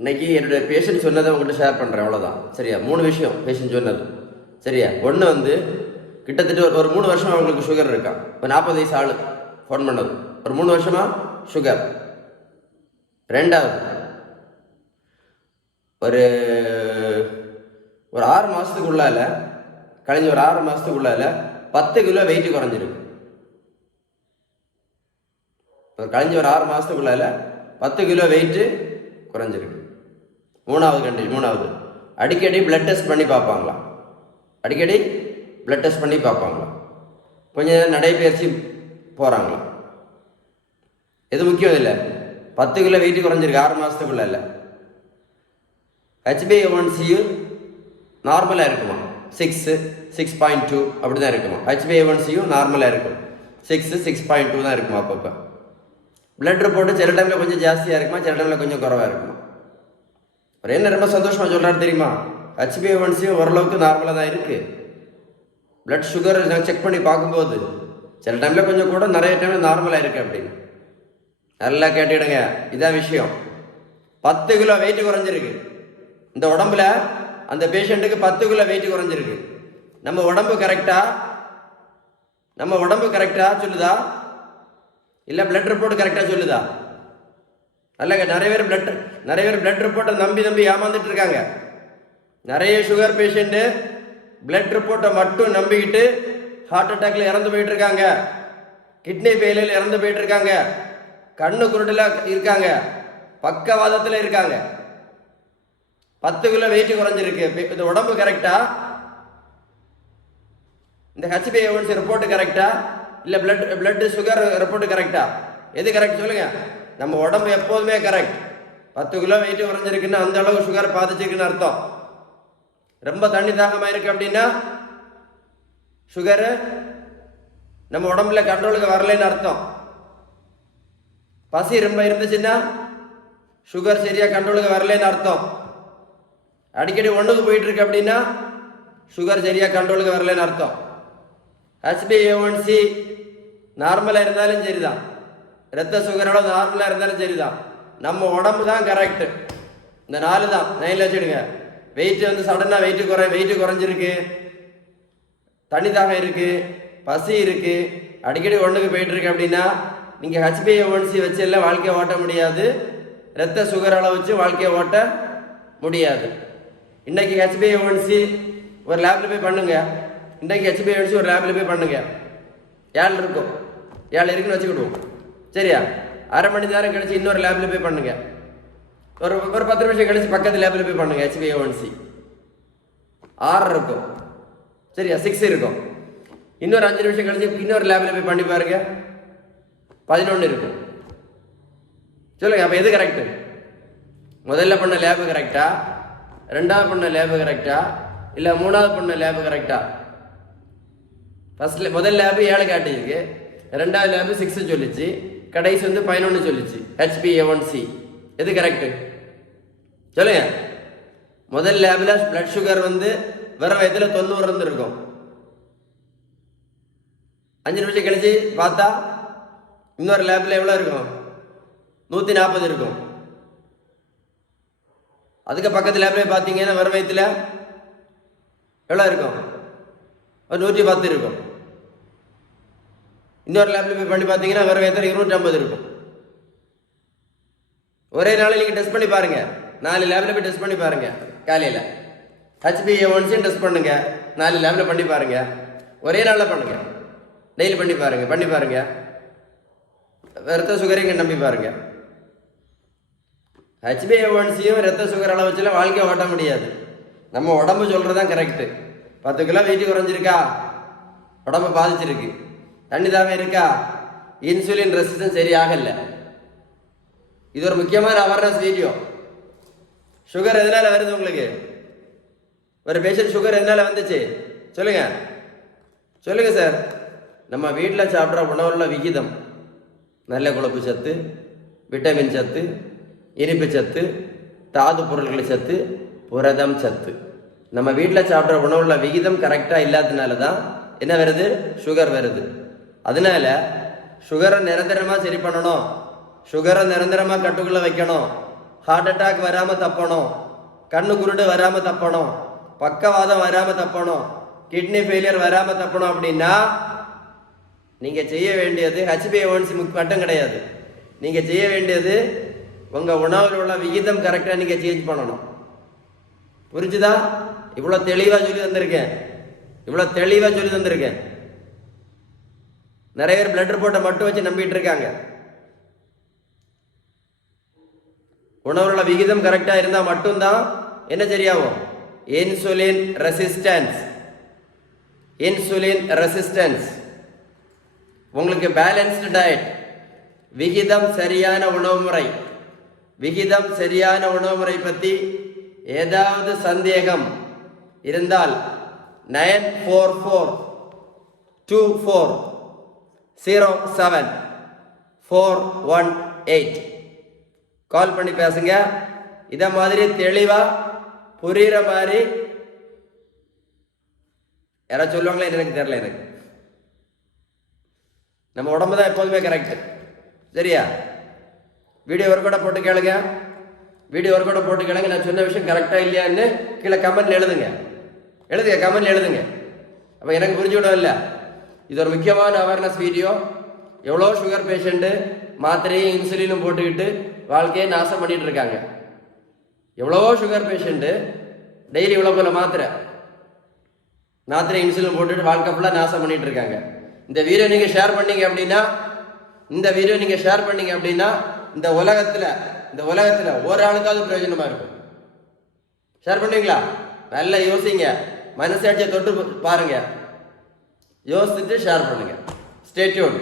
இன்னைக்கு என்னுடைய பேஷண்ட் சொன்னதை உங்கள்கிட்ட ஷேர் பண்ணுறேன், அவ்வளோதான். சரியா? 3 விஷயம் பேஷண்ட் சொன்னது. சரியா? ஒன்று வந்து கிட்டத்தட்ட ஒரு 3 வருஷமாக அவங்களுக்கு சுகர் இருக்கா. இப்போ 40 வயசு ஆள் ஃபோன் பண்ணது, ஒரு 3 வருஷமாக சுகர். ரெண்டாவது, ஒரு 6 மாதத்துக்குள்ளால, கழிஞ்ச ஒரு 6 மாதத்துக்குள்ளால 10 கிலோ வெயிட் குறைஞ்சிருக்கு. கழிஞ்ச ஒரு 6 மாதத்துக்குள்ளால 10 கிலோ வெயிட்டு குறைஞ்சிருக்கு. மூணாவது அடிக்கடி பிளட் டெஸ்ட் பண்ணி பார்ப்பாங்களாம். அடிக்கடி பிளட் டெஸ்ட் பண்ணி பார்ப்பாங்களாம். கொஞ்சம் நேரம் நடைபயிற்சி போகிறாங்களாம். எது முக்கியம் இல்லை, 10 கிலோ வெயிட் குறைஞ்சிருக்கு 6 மாதத்துக்குள்ள இல்லை. HbA1c நார்மலாக இருக்குமா, 6.2 அப்படி தான் இருக்குமா. HbA1c நார்மலாக இருக்கும், 6.2 தான் இருக்குமா. அப்பப்போ பிளட் ரிப்போர்ட்டு சில டைமில் கொஞ்சம் ஜாஸ்தியாக இருக்குமா, சில டைமில் கொஞ்சம் குறைவாக இருக்குமா. அவர் என்ன ரொம்ப சந்தோஷமாக சொல்கிறாரு தெரியுமா, HbA1c ஓரளவுக்கு நார்மலாக தான் இருக்குது. பிளட் சுகர் நான் செக் பண்ணி பார்க்கும்போது சில டைமில் கொஞ்சம் கூட, நிறைய டைமில் நார்மலாக இருக்குது அப்படின்னு. நல்லா கேட்டுடுங்க, இதான் விஷயம். 10 கிலோ வெயிட் குறைஞ்சிருக்கு இந்த உடம்புல. அந்த பேஷண்ட்டுக்கு 10 கிலோ வெயிட் குறைஞ்சிருக்கு. நம்ம உடம்பு கரெக்டாக சொல்லுதா, இல்லை பிளட் ரிப்போர்ட் கரெக்டாக சொல்லுதா? நல்ல நிறைய பேர் பிளட் ரிப்போர்ட்டை நம்பி ஏமாந்துட்டு இருக்காங்க. நிறைய சுகர் பேஷண்ட்டு பிளட் ரிப்போர்ட்டை மட்டும் நம்பிக்கிட்டு ஹார்ட் அட்டாக்ல இறந்து போயிட்டு இருக்காங்க, கிட்னி ஃபெயிலியர் இறந்து போயிட்டு இருக்காங்க, கண்ணு குருடல இருக்காங்க, பக்கவாதத்தில் இருக்காங்க. 10 கிலோ வெயிட் குறைஞ்சிருக்கு. இந்த உடம்பு கரெக்டா, இந்த HbA1c ரிப்போர்ட் கரெக்டா, இல்லை பிளட் சுகர் ரிப்போர்ட் கரெக்டா? எது கரெக்ட் சொல்லுங்க. நம்ம உடம்பு எப்போதுமே கரெக்ட். 10 கிலோ வெயிட் குறைஞ்சிருக்குன்னு அந்த அளவு சுகர் பாதிச்சிருக்குன்னு அர்த்தம். ரொம்ப தண்ணி தாகமாக இருக்கு அப்படின்னா சுகரு நம்ம உடம்புல கண்ட்ரோலுக்கு வரலன்னு அர்த்தம். பசி ரொம்ப இருந்துச்சுன்னா சுகர் சரியா கண்ட்ரோலுக்கு வரலன்னு அர்த்தம். அடிக்கடி ஒன்றுக்கு போயிட்டு இருக்கு அப்படின்னா சுகர் சரியா கண்ட்ரோலுக்கு வரலன்னு அர்த்தம். HbA1c நார்மலாக இருந்தாலும் சரிதான், ரத்த சுகர் அளவு நார்மலாக இருந்தாலும் சரிதான், நம்ம உடம்பு தான் கரெக்டு. இந்த 4 தான் நைனில் வச்சுடுங்க. வெயிட் வந்து சடனாக வெயிட் குறைஞ்சிருக்கு, தண்ணி தாகம் இருக்குது, பசி இருக்குது, அடிக்கடி ஒன்றுக்கு போயிட்டு இருக்கு அப்படின்னா நீங்கள் HbA1c வச்சு எல்லாம் வாழ்க்கையை ஓட்ட முடியாது, ரத்த சுகர் அளவு வச்சு வாழ்க்கையை ஓட்ட முடியாது. இன்றைக்கி HbA1c ஒரு லேபில் போய் பண்ணுங்க. இன்றைக்கி HbA1c ஒரு லேபில் போய் பண்ணுங்க. 7 இருக்கும், 7 இருக்குன்னு வச்சுக்கிடுவோம். சரியா? அரை மணி நேரம் கழிச்சு இன்னொரு லேபில் போய் பண்ணுங்க. ஒரு 10 நிமிஷம் கழிச்சு பக்கத்து லேபில் போய் பண்ணுங்க. HbA1c 6 இருக்கும். சரியா? 6 இருக்கும். இன்னொரு 5 நிமிஷம் கழிச்சு இன்னொரு லேபில் போய் பண்ணி பாருங்க, 11 இருக்கும். சொல்லுங்க, அப்போ எது கரெக்டு? முதல்ல பண்ண லேபு கரெக்டா, ரெண்டாவது பண்ண லேபு கரெக்டா, இல்லை மூணாவது பண்ண லேபு கரெக்டா? முதல் லேபு 7 காட்டியிருக்கு, ரெண்டாவது லேபு 6 சொல்லிச்சு, கடைசி வந்து 11 சொல்லிச்சு. HbA1c எது கரெக்டு சொல்லுங்க. முதல் லேபில் பிளட் சுகர் வந்து வெற வயதில் 90 இருந்திருக்கும். 5 நிமிஷம் கழிச்சு பார்த்தா இன்னொரு லேபில் எவ்வளோ இருக்கும்? 140 இருக்கும். அதுக்கு பக்கத்து லேபில் பார்த்தீங்கன்னா வெற வயதில் எவ்வளோ இருக்கும்? ஒரு 110 இருக்கும். இன்னொரு லேபில் போய் பண்ணி பார்த்தீங்கன்னா வெற வயதில் 250 இருக்கும். ஒரே நாளில் நீங்கள் டெஸ்ட் பண்ணி பாருங்க. 4 லேபில் போய் டெஸ்ட் பண்ணி பாருங்க. காலையில் HbA1c டெஸ்ட் பண்ணுங்க, 4 லேபில் பண்ணி பாருங்க. ஒரே நாளில் பண்ணுங்க, டெய்லி பண்ணி பாருங்க. ரத்த சுகரையும் நம்பி பாருங்க. HbA1cயும் ரத்த சுகர் அளவு வச்சுல வாழ்க்கையை ஓட்ட முடியாது. நம்ம உடம்பு சொல்றதுதான் கரெக்டு. 10 கிலோ வெயிட் குறைஞ்சிருக்கா, உடம்பு பாதிச்சிருக்கு, தண்ணி தாகம் இருக்கா, இன்சுலின் ரெசிஸ்டன்ஸ் சரியாகல. இது ஒரு முக்கியமான அவேர்னஸ் வீடியோ. சுகர் எதனால வருது உங்களுக்கு? ஒரு பேஷண்ட் சுகர் எதனால வந்துச்சு சொல்லுங்க சார். நம்ம வீட்டில் சாப்பிட்ற உணவுள்ள விகிதம், நல்ல கொழுப்பு சத்து, விட்டமின் சத்து, இனிப்பு சத்து, தாது பொருட்கள் சத்து, புரதம் சத்து, நம்ம வீட்டில் சாப்பிட்ற உணவுள்ள விகிதம் கரெக்டாக இல்லாததுனால தான் என்ன வருது? சுகர் வருது. அதனால சுகரை நிரந்தரமாக சரி பண்ணணும், சுகரை நிரந்தரமாக கட்டுக்குள்ளே வைக்கணும், ஹார்ட் அட்டாக் வராமல் தப்பணும், கண்ணு குருடு வராமல் தப்பணும், பக்கவாதம் வராமல் தப்பணும், கிட்னி ஃபெயிலியர் வராமல் தப்பணும் அப்படின்னா நீங்கள் செய்ய வேண்டியது HbA1c மட்டும் கிடையாது. நீங்கள் செய்ய வேண்டியது உங்கள் உணவில் உள்ள விகிதம் கரெக்டாக நீங்கள் சேஞ்ச் பண்ணணும். புரிஞ்சுதா? இவ்வளோ தெளிவாக சொல்லி தந்திருக்கேன். நிறைய பேர் பிளட் ரிப்போர்ட்டை மட்டும் வச்சு நம்பிட்டு இருக்காங்க. உணவுல விகிதம் கரெக்டாக இருந்தால் மட்டும்தான் என்ன சரியாகும்? Insulin resistance. உங்களுக்கு பேலன்ஸ்டு டயட், விகிதம் சரியான உணவு முறை பற்றி ஏதாவது சந்தேகம் இருந்தால் 9442407418 கால் பண்ணி பேசுங்க. இதை மாதிரி தெளிவா புரியுற மாதிரி யாராவது சொல்லுவாங்களே, எனக்கு தெரியல. எனக்கு நம்ம உடம்பு தான் எப்போதுமே கரெக்ட். சரியா? வீடியோ ஒர்க் கூட போட்டு கேளுங்க. நான் சொன்ன விஷயம் கரெக்டாக இல்லையான்னு கீழே கமெண்ட்ல எழுதுங்க. அப்போ எனக்கு புரிஞ்சுவிடும் இல்லை. இது ஒரு முக்கியமான அவேர்னஸ் வீடியோ. எவ்வளோ சுகர் பேஷண்ட்டு மாத்திரையும் இன்சுலினும் போட்டுக்கிட்டு வாழ்க்கையை நாசம் பண்ணிட்டு இருக்காங்க. எவ்வளவோ சுகர் பேஷண்ட்டு டெய்லி இவ்வளோ போல மாத்திரை இன்சுலின் போட்டுட்டு வாழ்க்கை ஃபுல்லாக நாசம் பண்ணிட்டு இருக்காங்க. இந்த வீடியோ நீங்கள் ஷேர் பண்ணீங்க அப்படின்னா இந்த உலகத்தில் ஒரு ஆளுக்காவது பிரயோஜனமாக இருக்கும். ஷேர் பண்ணுவீங்களா? நல்லா யோசிங்க, மனசாட்சியை தொட்டு பாருங்க, யோசிச்சுட்டு ஷேர் பண்ணுங்க. Stay tune.